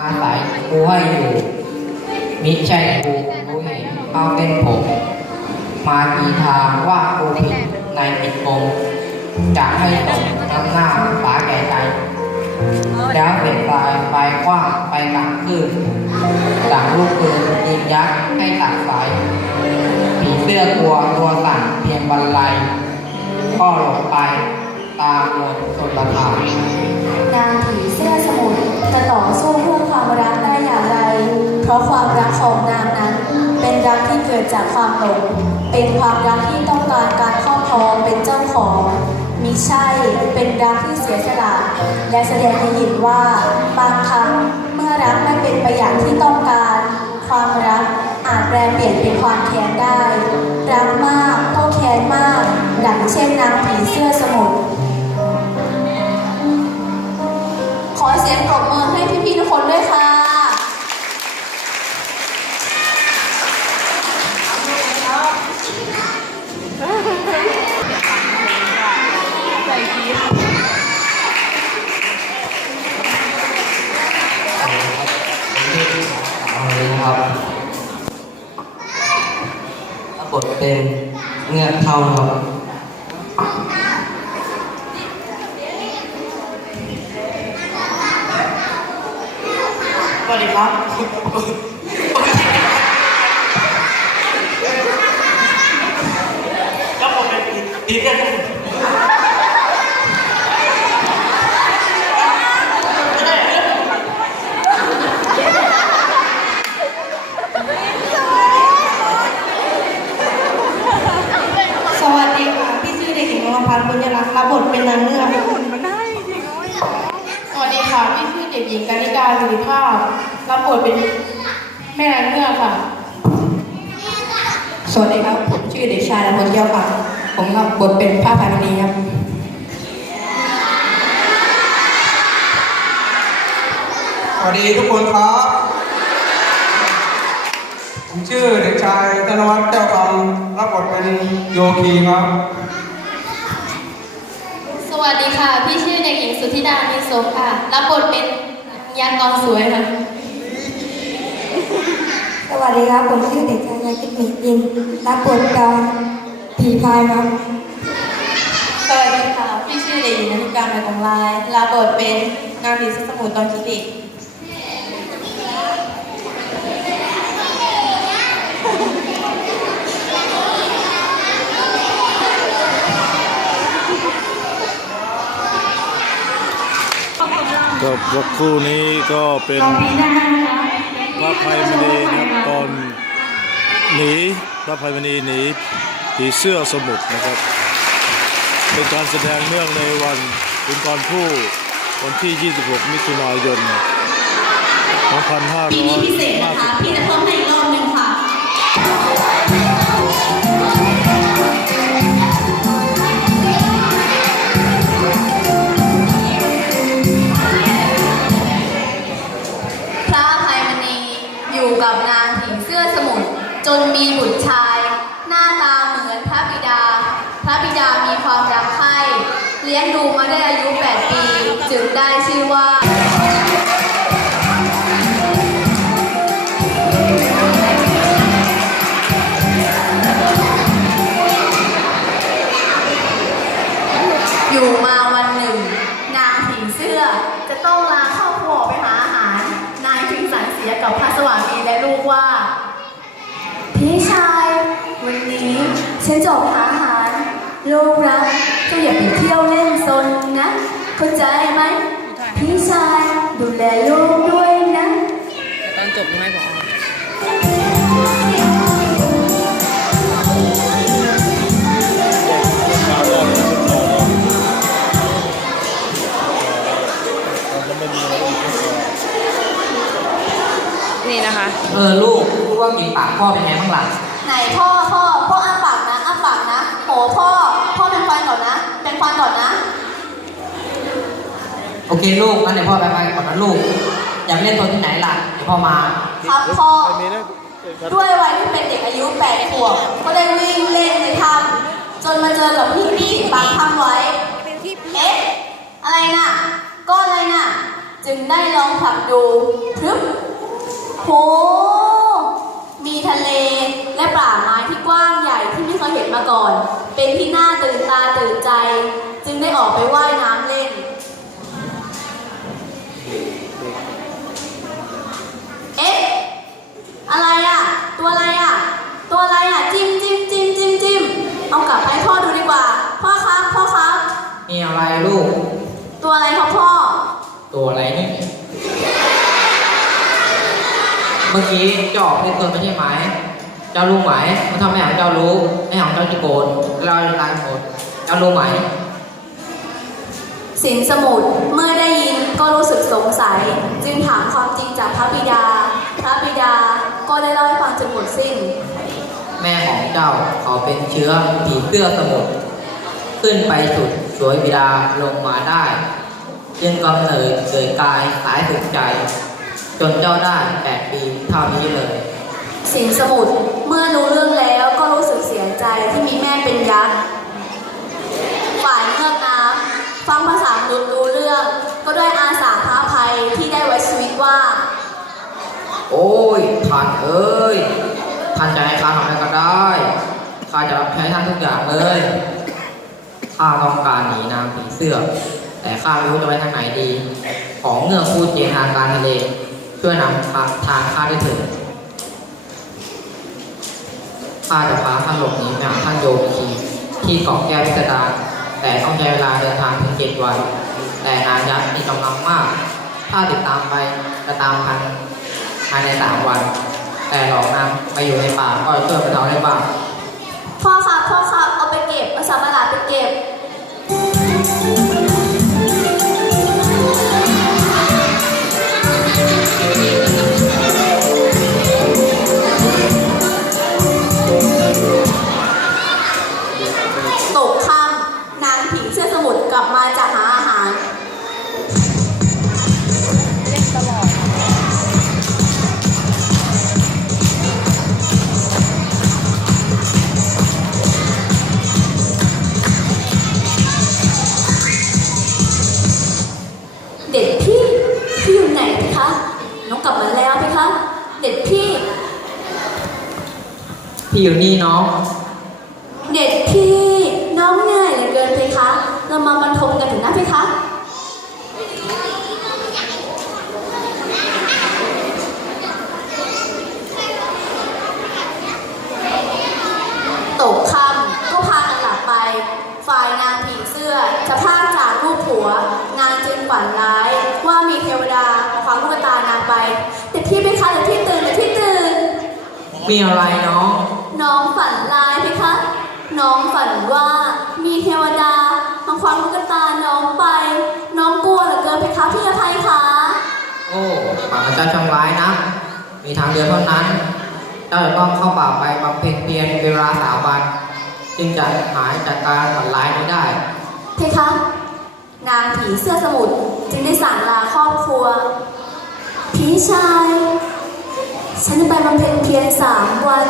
อาศัยกูให้อยู่มิใช่กูรู้เห็นเอาเป็นผม มาทีทางว่ากูผิดในผิดองจะให้ตกน้ำหน้าสาแก่ใจแล้วเป็นปลายปกว้างไปกลางคืนต่งลูกปืนยิงยักษ์ให้ตัดสายผีเสื้อกลัวตัวสั่นเพียงบรรลัยก็หลบไปตามมวลชนประทา นางผีเสื้อสมุทรจะต่อสู้เพื่อความรักได้อย่างไร เพราะความรักของนางนั้น เป็นรักที่เกิดจากความหลง เป็นความรักที่ต้องการการครอบครองเป็นเจ้าของมิใช่เป็นรักที่เสียสละและแสดงให้เห็นว่าบางครั้งเมื่อรักไม่เป็นไปอย่างที่ต้องการ ความรักอาจแปลเปลี่ยนเป็นความแค้นได้ รักมากก็แค้นมาก ดังเช่นนางผีเสื้อสมุทร อเสียงปรบมือให้พี่ๆทุกคนด้วยค่ะ เอาเลยครับรับบทเป็นเงือกเท่าครับ สวัสดีครับแล้วผมเป็นดีเด่นสวัสดีค่ะ พี่ชื่อเด็กหญิงนรพันธ์บุญยรักษ์รับบทเป็นนางเงือกสวัสดีค่ะ พี่ชื่อเด็กหญิงกานิกาสิริภาพ รับบทเป็นแม่นางเงือกค่ะ สวัสดีครับผมชื่อเด็กชายนพลเกี้ยวค่ะ ผมรับบทเป็นพระพายมณีครับสวัสดีทุกคนครับ ผมชื่อเด็กชายธนวัฒน์แก้วคำรับบทเป็นโยคีครับ สวัสดีค่ะ พี่ชื่อเด็กหญิงสุธิดามีโสมค่ะ รับบทเป็นยักษ์ตอนสวยค่ะ สวัสดีครับ ผมชื่อเด็กชายยากิมิยินรับบทเป็นผีพายครับ สวัสดีค่ะ พี่ชื่อเด็กหญิงนันทิการในกองลายรับบทเป็นนางผีสมุทรตอนคิดเด็กก็พวกคู่นี้ก็เป็นพระ ภัยมณีนะครับตอนหนีพระภัยมณีหนีผีเสื้อสมุทรนะครับ เป็นการแสดงเนื่องในวันเป็นกรผู้วันที่ 26 มิถุนายน2550ปีนี้พิเศษนะคะพี่จะเพิ่มให้ เสื้อ จะต้องลาครอบครัวไปหาอาหาร นายจึงสั่งเสียกับพระสวามีและลูกว่า พี่ชาย วันนี้ฉันจะออกหาอาหาร ลูกรักเจ้าอย่าไปเที่ยวเล่นซนนะ เข้าใจไหม พี่ชายดูแลลูก นี่นะคะ เออลูกพูดว่ามีปากพ่อเป็นไงบ้างล่ะไหนพ่อพ่อพ่ออ้าปากนะอ้าปากนะโหพ่อ พ่อเป็นฟันก่อนนะ เป็นฟันก่อนนะ โอเคลูกงั้นเดี๋ยวพ่อไปไปก่อนนะลูก อยากเล่นตัวที่ไหนล่ะเดี๋ยวพ่อมา ครับพ่อ ด้วยวัยที่เป็นเด็กอายุแปดขวบก็ได้วิ่งเล่นในถ้ำจนมาเจอกับพี่พี่ๆปากถ้ำไว้เอ๊ะอะไรน่ะก้อนอะไรน่ะ จึงได้ลองผลักดูพรึบ โห มีทะเลและป่าไม้ที่กว้างใหญ่ที่ไม่เคยเห็นมาก่อน เป็นที่น่าตื่นตาตื่นใจ จึงได้ออกไปว่ายน้ำเล่น เอ๊ะ อะไรอะ ตัวอะไรอะ ตัวอะไรอะ จิ้มจิ้มจิ้มจิ้มจิ้มเอากลับไปให้พ่อดูดีกว่า พ่อครับพ่อครับ มีอะไรลูก ตัวอะไรครับพ่อ ตัวอะไรนี่ เมื่อกี้เจ้าออกเล่นตัวไม่ใช่ไหมเจ้ารู้ไหมมันทำให้ของเจ้ารู้ให้ของเจ้าจะโกรธเราจะตายหมดเจ้ารู้ไหมสินสมุทรเมื่อได้ยินก็รู้สึกสงสัย จึงถามความจริงจากพระบิดา พระบิดาก็ได้เล่าให้ฟังจนหมดสิ้น แม่ของเจ้าเขาเป็นเชื้อผีเสื้อสมุทรขึ้นไปสุดสวยบิดาลงมาได้ จึงกำเนิดเกิดกายสายสุดใจ จนเจ้าได้แปดปีเท่านี้เลย สินสมุทรเมื่อรู้เรื่องแล้วก็รู้สึกเสียใจที่มีแม่เป็นยักษ์ฝ่ายเงือกน้ำฟังภาษามนุษย์รู้เรื่อง ก็ด้วยอาสาท้าภัยที่ได้ไว้ชีวิตว่า โอ้ยท่านเอ้ยท่านจะให้ข้าทำอะไรก็ได้ข้าจะรับใช้ท่านทุกอย่างเลยข้าต้องการหนีนางผีเสื้อ แต่ข้าไม่รู้จะไปทางไหนดี ของเงือกพูดเจนทางการทะเล ช่วยนำทาทางข้าได้เถิดข้าจะพาท่านหลบหนีไปหาท่านโยคีที่เกาะแก้วพิสดารแต่ต้องใช้เวลาเดินทางถึงเจ็ดวันแต่นายักษ์มีกำลังมาก ถ้าติดตามไปจะตามทันภายในสามวัน แต่หลอกนางไปอยู่ในป่าก็ช่วยบรรเทาได้บ้าง เด็ดพี่ พี่อยู่นี่น้อง เด็ดพี่น้องเหนื่อยเหลือเกินเพคะ เรามาบรรทมกันถึงนะเพคะ ตกค่ำก็พากันหลับไป ฝ่ายนางผีเสื้อจะพลากจากลูกผัว นางจึงฝันร้าย ว่ามีเทวดามาคว้าลูกตานางไป เด็ดพี่เพคะเด็ดพี่ตื่นเด็ดพี่ตื่น มีอะไรน้อง น้องฝันร้ายไหมคะ น้องฝันว่ามีเทวดามาคว้าลูกตาน้องไป น้องกลัวเหลือเกินไหมคะพี่อภัยคะโอ้ป่าเจ้าช่างร้ายนะ มีทางเดียวเท่านั้นเจ้าจะต้องเข้าป่าไปบำเพ็ญเพียรเป็นเวลาสามวัน จึงจะหายจากการฝันร้ายนี้ได้ เพคะ นางผีเสื้อสมุทรจึงได้สั่งลาครอบครัว พี่ชาย ฉันจะไปบำเพ็ญเพียรสามวัน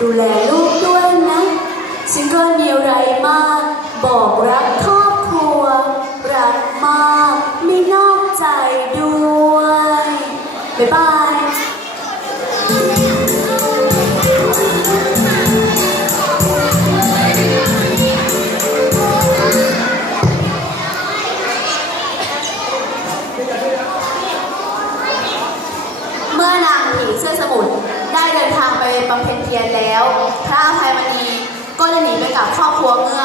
ดูแลลูกด้วยนะฉันก็มีอะไรมาก บอกรักครอบครัว รักมาก ไม่นอกใจด้วย บ๊ายบาย บำเพ็ญเพียรแล้ว พระอภัยมณีก็ได้หนีไปกับครอบครัวเงือ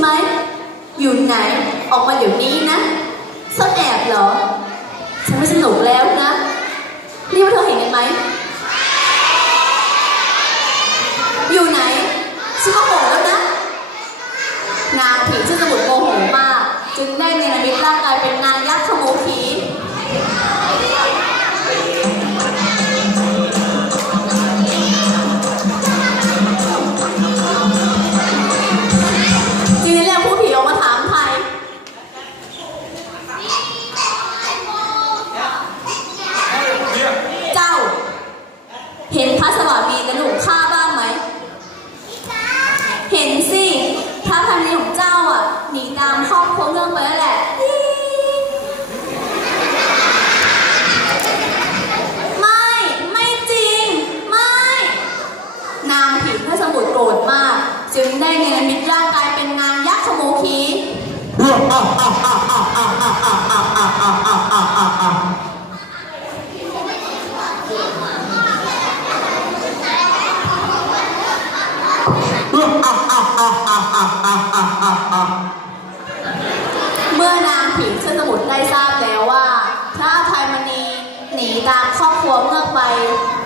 ไหม อยู่ไหน ออกมาเดี๋ยวนี้นะซ่อนแอบเหรอ ฉันไม่สนุกแล้วนะ นี่ว่าเธอเห็นกันไหม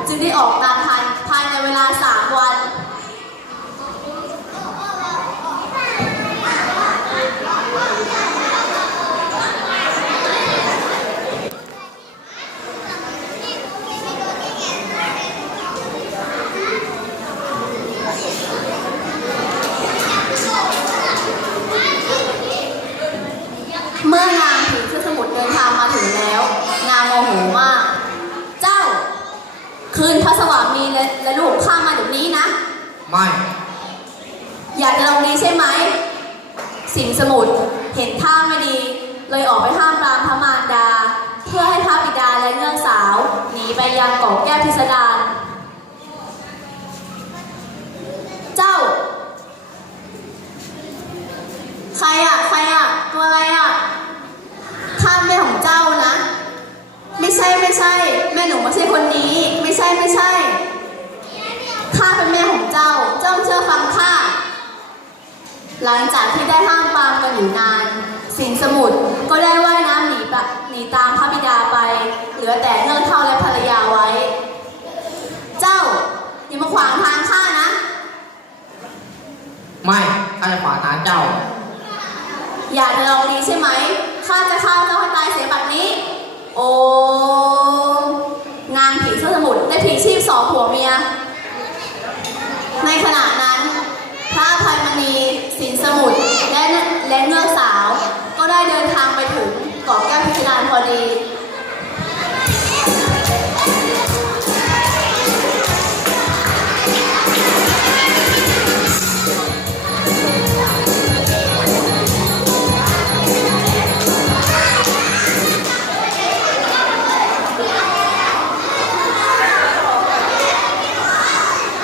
จึงได้ออกตามหายในเวลาสามวัน เมื่อนางผีเสื้อสมุทรเดินทางมาถึงแล้ว นางโมโหมาก เจ้า คืนพระสวามีและและลูกข้ามาเดี๋ยวนี้นะ ไม่ อยากจะลองดีใช่ไหม สิงห์สมุทรเห็นท่าไม่ดี เลยออกไปห้ามปรามพระมารดา เพื่อให้พระบิดาและเงือกสาว หนีไปยังเกาะแก้วพิสดารเจ้า ใครอะ ใครอะ ตัวอะไรอะข้าแม่ของเจ้านะ ไม่ใช่ไม่ใช่ แม่หนูไม่ใช่คนนี้ ไม่ใช่ไม่ใช่ ข้าเป็นแม่ของเจ้า เจ้าเชื่อ ฟังข้าหลังจากที่ได้ห้ามปรามกันอยู่นาน สิงห์สมุทรก็ได้ว่ายน้ำหนีปะหนีตามพระบิดาไป เหลือแต่เงื่อนเท่าและภรรยาไว้ เจ้าอย่ามาขวางทางข้านะ ไม่ข้าจะขวางทางเจ้า อยากจะลองดีใช่ไหมข้าจะฆ่าเจ้าให้ตายเสียบัดนี้ โอ้นางผีเสื้อสมุทรได้ผีชีพสองผัวเมีย ในขณะ และเงือกสาว ก็ได้เดินทางไปถึงเกาะแก้วพิสดารพอดี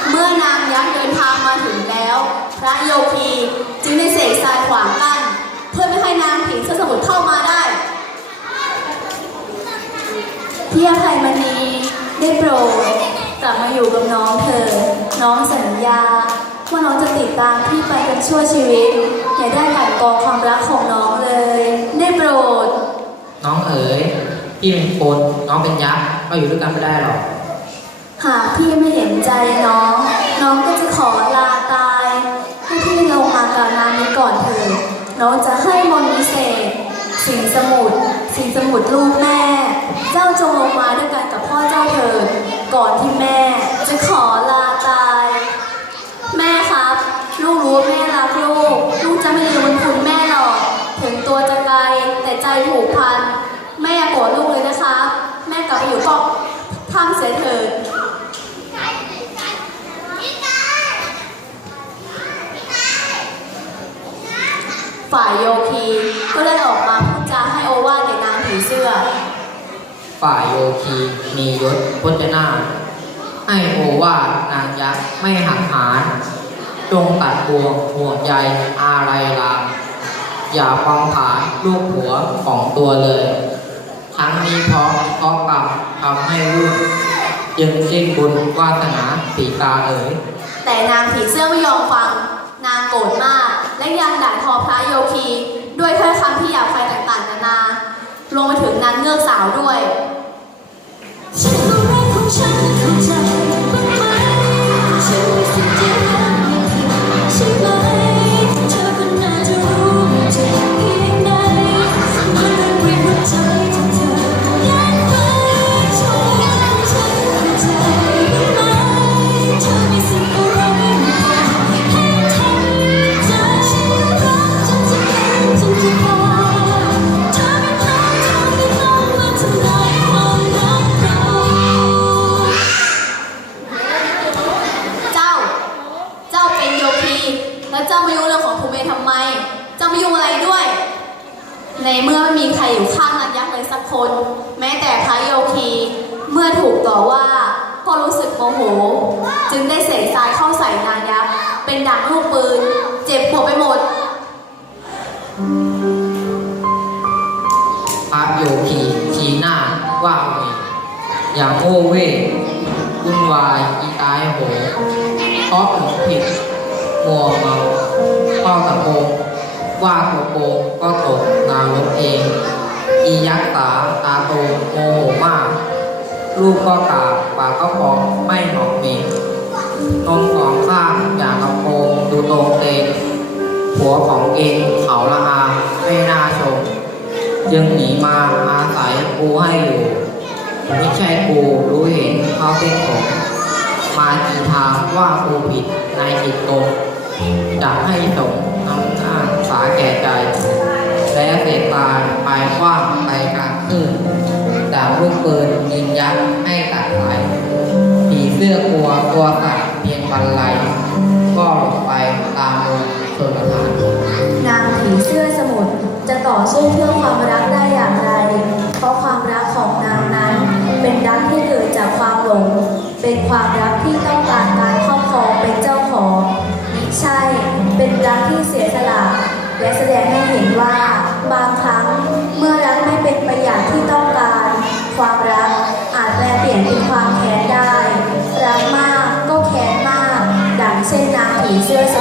เมื่อนางยักษ์เดินทางมาถึงแล้วพระโยคี พี่อภัยมณีได้โปรดกลับมาอยู่กับน้องเธอ น้องสัญญา ว่าน้องจะติดตามพี่ไปจนชั่วชีวิต อย่าได้กลันกรองความรักของน้องเลย ได้โปรด น้องเอ๋ยพี่เป็นคนน้องเป็นยักษ์ก็อยู่ด้วยกันไม่ได้หรอกหากพี่ไม่เห็นใจน้อง น้องก็จะขอลาตาย ให้พี่ลงมากล่าวนามนี้ก่อนเถิดน้องจะให้มนต์วิเศษ สิงสมุทร สิงสมุทรลูกแม่ เจ้าจงลงมาด้วยกันกับพ่อเจ้าเถิดก่อนที่แม่จะขอลาตาย แม่ครับ ลูกรู้ว่าแม่รักลูก ลูกจะไม่ลืมคุณแม่หรอก ถึงตัวจะไกลแต่ใจผูกพัน แม่โกรธลูกเลยนะคะ แม่กลับไปอยู่เกาะถ้ำเสียเถิดฝ่ายโยคี เสื้อ ฝ่ายโยคีมียศพจนาถให้โอวาทนางยักษ์ไม่หักหานจงตัดบวงห่วงใยอะไรลามอย่าฟังผานลูกหัวของตัวเลย ทั้งนี้เพราะเพราะกรรมทำให้ลูกจึงสิ้นบุญวาสนาสีตาเอ๋ยแต่นางผีเสื้อไม่ยอมฟัง นางโกรธมาก และยังด่าทอพระโยคี ด้วยถ้อยคำที่หยาบคายต่างๆนานา รวมไปถึงนางเงือกสาวด้วย มายุ่งเรื่องของภูเมทำไมจ้ามายุ่งอะไรด้วย ในเมื่อไม่มีใครอยู่ข้างนันยักษ์เลยสักคน แม้แต่พระโยคีเมื่อถูกต่อว่าก็รู้สึกโมโห จึงได้เสกทรายเข้าใส่นางยักษ์เป็นดังลูกปืน เจ็บปวดไปหมดพระโยคีชี้หน้าว่าเวอย่างโอเว่วุ่นวายอีตายโหเพราะหลงผิดมัวเมา พ่อกระโปรงว่าโกโปรงก็ตกนารกเอง อียักษ์ตาตาโตโมโหมาก ลูกก็กาปากก็พองไม่หอกเม็นนมของข้างอย่างกระโปงดูตรงเตงหัวของเองเขาละอาไม่น่าชมยังหนีมาอาศัยกูให้อยู่ไม่ใช่กูรู้เห็นเขาเป็นผมมากี่ทางว่ากูผิดในจิตตรง จะให้สงนำหน้าสาแก่ใจ และเสกตาไปกว้างไปกลางคืนดาบลูกปืนยิงยัดให้ตัดสายผีเสื้อกลัวตัวสั่นเพียงบรรลัยก็หลบไปตามลมชนประทานนางผีเสื้อสมุทรจะต่อสู้เพื่อความรักได้อย่างไร เพราะความรักของนางนั้น เป็นรักที่เกิดจากความหลง เป็นความรักที่ต้องการการครอบครองเป็น ใช่ เป็นรักที่เสียสละและแสดงให้เห็นว่าบางครั้งเมื่อรักไม่เป็นไปอย่าที่ต้องการ ความรักอาจแปลเปลี่ยนเป็นความแค้นได้ รักมากก็แค้นมาก ดังเช่นนางผีเสื้อส